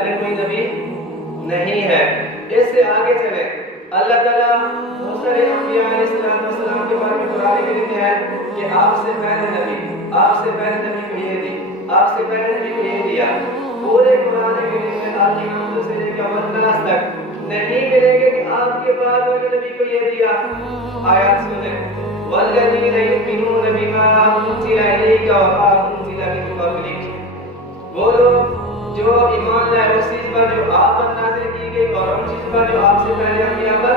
پہلے کوئی نبی نہیں ہے۔ اس سے آگے چلیں، اللہ تعالیٰ بہت سارے انبیاء علیہ السلام کے بارے میں قرآن کریم میں ہے کہ آپ سے پہلے نبی کو یہ دی، آپ سے پہلے نبی کو یہ دیا۔ پورے قرآن کریم میں آپ کی منزل سے لے کر والناس تک نہیں ملیں گے کہ آپ کے بعد والے نبی کو یہ دیا۔ آیات سنیں، وَالَّذِينَ يُؤْمِنُونَ بِمَا أُنزِلَ إِلَيْكَ وَمَا أُنزِلَ مِن قَبْلِكَ، وہ لوگ جو ایمان لائے اس چیز پر جو آپ پر نازل کی گئی اور ان چیز پر جو آپ سے پہلے انبیاء پر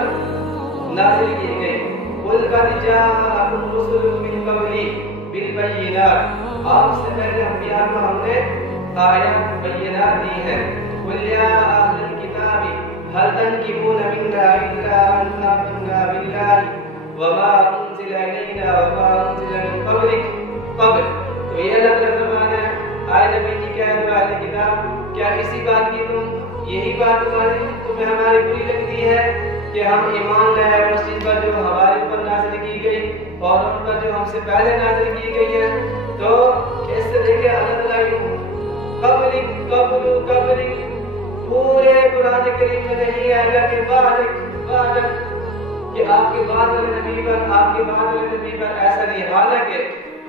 نازل کی گئی۔ قُلْ قَدْ جَاءَكُمْ رُسُلٌ مِّن قَبْلِي بِالْبَيِّنَاتِ، آپ سے پہلے انبیاء کو ہم نے آیات بینات دی ہیں۔ قُلْ يَا أَهْلَ الْكِتَابِ هَلْ تَنْكِبُونَ مِنَّا إِلَّا أَنْ آمَنَّا بِاللَّهِ وَمَا أُنزِلَ إِلَيْنَا وَمَا أُنزِلَ مِن قَبْلِكَ قبل۔ تو یہ اللہ تعالیٰ فرمانا ہے، آئے نبی جی کہہ دو اہل کتاب، کیا اسی بات کی یہی بات تمہیں ہماری بری لگتی ہے کہ ہم ایمان لائے اس چیز پر جو ہمارے اوپر نازل کی گئی اور ان پر جو ہم سے پہلے نازل کی گئی ہے؟ تو اس سے دیکھیں اللہ تعالیٰ یوں قبل پورے قرآن کریم میں نہیں آئے گا کہ بعد کہ آپ کے بعد والے نبی پر ایسا نہیں، حالانکہ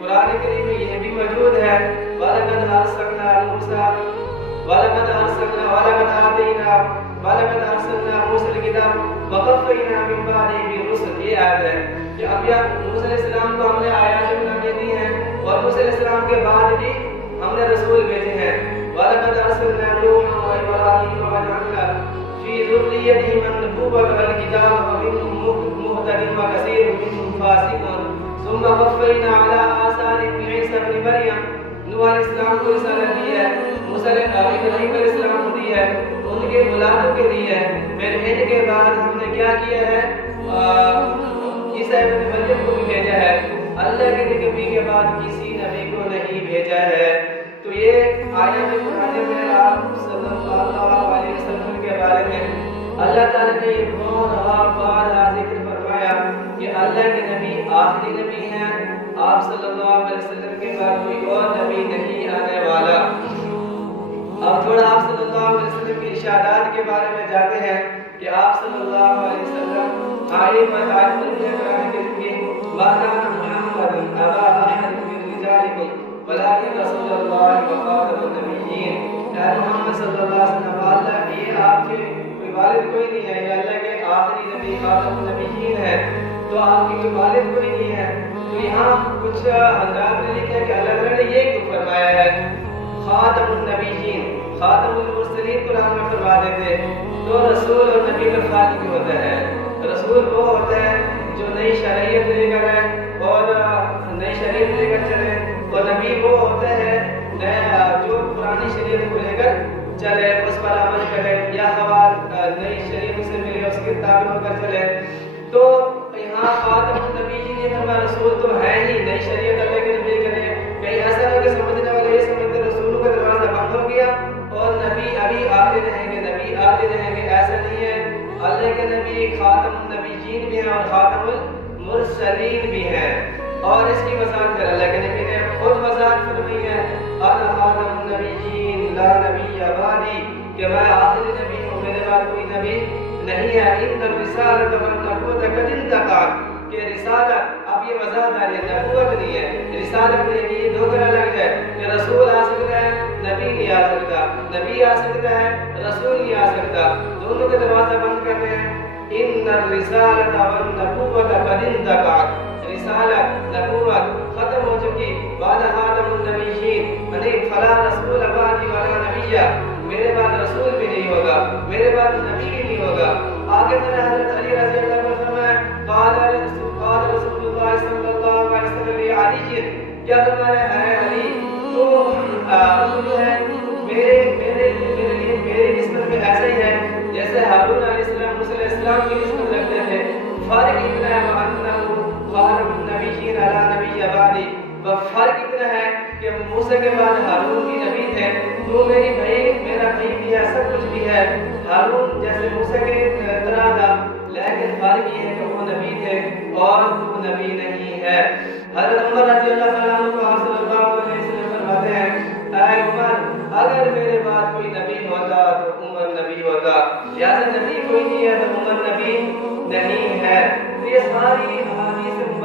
قرآن کریم میں یہ بھی موجود ہے، وَلَقَدْ أَرْسَلْنَا مُوسَىٰ وَلَقَدْ أَرْسَلْنَا مُوسَىٰ الْكِتَابَ وَقَفَّيْنَا مِن بَعْدِهِ بِالرُّسُلِ۔ یہ آیت ہے کہ انبیاء موسیٰ علیہ السلام کو ہم نے آیات بنانے دی ہیں اور موسیٰ علیہ السلام کے بعد بھی ہم نے رسول بھیجے ہیں۔ وَلَقَدْ أَرْسَلْنَا نُوحًا وَإِبْرَاهِيمَ وَجَعَلْنَا فِي ذُرِّيَّتِهِمَا النُّبُوَّةَ وَالْكِتَابَ وَمِنْهُم مُّهْتَدٍ وَكَثِيرٌ مِّنْهُمْ فَاسِقُونَ ثُمَّ قَفَّيْنَا عَلَىٰ آثَارِهِم بِعِيسَىٰ ابْنِ مَرْيَمَ۔ نوح علیہ السلام کو رسالت دی ہے، ابراہیم علیہ السلام کو دی ہے، ان کے اولادوں کے دی ہے، پھر ان کے بعد ہم نے کیا کیا ہے؟ عیسیٰ ابن مریم کو بھی بھیجا ہے۔ اللہ کے نبی کے بعد کسی نبی کو نہیں بھیجا ہے۔ تو یہ آیت قرآن میں آپ صلی اللہ علیہ وسلم کے بارے میں اللہ تعالیٰ نے یہ بار ذکر فرمایا کہ اللہ کے نبی آخری نبی ہیں، آپ صلی اللہ علیہ وسلم کے بعد کوئی اور نبی نہیں آنے والا۔ اب تھوڑا آپ صلی اللہ علیہ وسلم کی ارشادات کے بارے میں جاتے ہیں کہ آپ صلی اللہ علیہ وسلم قرآن کریم کی وَكَانَ مُحَمَّدٌ أَبَا أَحَدٍ مِّن رِّجَالِكُمْ وَلَٰكِنَّ رَسُولَ اللَّهِ وَخَاتَمَ النَّبِيِّينَ۔ اے محمد صلی اللہ علیہ وسلم، اللہ یہ آپ کے کوئی والد کوئی نہیں ہے، یہ اللہ کے آخری نبی خاتم النبیین ہے، تو آپ کی کوئی والد کوئی نہیں ہے۔ تو یہاں کچھ حضرات نے لکھا ہے کہ اللہ تعالیٰ نے یہ کیوں فرمایا ہے خاتم النبیین، خاتم المرسلین قرآن میں فرما دیتے، تو رسول اور نبی میں فرق کیوں ہوتا ہے؟ رسول وہ ہوتا ہے جو نئی شریعت لے کر ہے اور نئی شریعت لے کر چلے، اور نبی وہ ہوتا ہے جو پرانی شریعت کو لے کر چلے، اس پر عمل کرے، یا نئی شریعت سے ملے اس کے تابع ہو کر چلے۔ تو یہاں خاتم النبیین یہ فرمایا رسول تو ہے ہی، نئی شریعت اللہ کے نبی کرے، کہیں ایسا نہ کہ سمجھنے والے یہ سمجھتے رسولوں کا دروازہ بند ہو گیا اور نبی ابھی آتے رہیں گے، ایسا نہیں ہے۔ اللہ کے نبی خاتم النبیین بھی ہیں اور خاتم المرسلین بھی ہیں، اور اس کی وضاحت کر اللہ کے نبی نے خود وضاحت فرمائی ہے، انا خاتم النبیین لا نبی بعدی، کہ میں آخری نبی ہوں، میرے بعد کوئی نبی نہیں ہے۔ ان الرسالۃ والنبوۃ قد انتقال، کہ رسالت اب یہ وضاحت آ رہی ہے، نبوت نہیں ہے، رسالت نہیں ہے، یہ دو طرح لگ جائے کہ رسول آ سکتا ہے، نبی نہیں آ سکتا، نبی آ سکتا ہے، رسول نہیں آ سکتا، دونوں کا دروازہ بند کرتے ہیں۔ ان الرسالۃ والنبوۃ قد انتقال، رسالت نبوت ختم ہو چکی، بعد خاتم النبیین یعنی فلا رسول بعدی ولا نبی، میرے بعد رسول بھی نہیں ہوگا، میرے بعد نبی بھی نہیں ہوگا۔ آگے میں حضرت علی رضی اللہ عنہ فرمایا قال رسول اللہ صلی اللہ علیہ وسلم علی، کیا فرمایا ہے علی تو جو ہے میرے لیے میری نسبت میں ایسا ہی ہے جیسے ہارون علیہ السلام موسیٰ علیہ السلام کی نسبت رکھتے تھے، فرق اتنا ہے وَأَنَّهُ خَاتَمُ النَّبِيِّينَ لَا نَبِيَّ بَعْدِي، فرق اتنا ہے کہ موسیٰ کے بعد ہارون بھی نبی تھے، تو میرا بھائی بھی ہے، سب کچھ بھی ہے، ہارون جیسے موسیٰ کے طرح تھا، لیکن فرق یہ ہے کہ وہ نبی تھے اور وہ نبی نہیں ہے۔ حضرت عمر رضی اللہ عنہ کو آپ صلی اللہ علیہ وسلم فرماتے ہیں، اے عمر اگر میرے بعد کوئی نبی ہوتا تو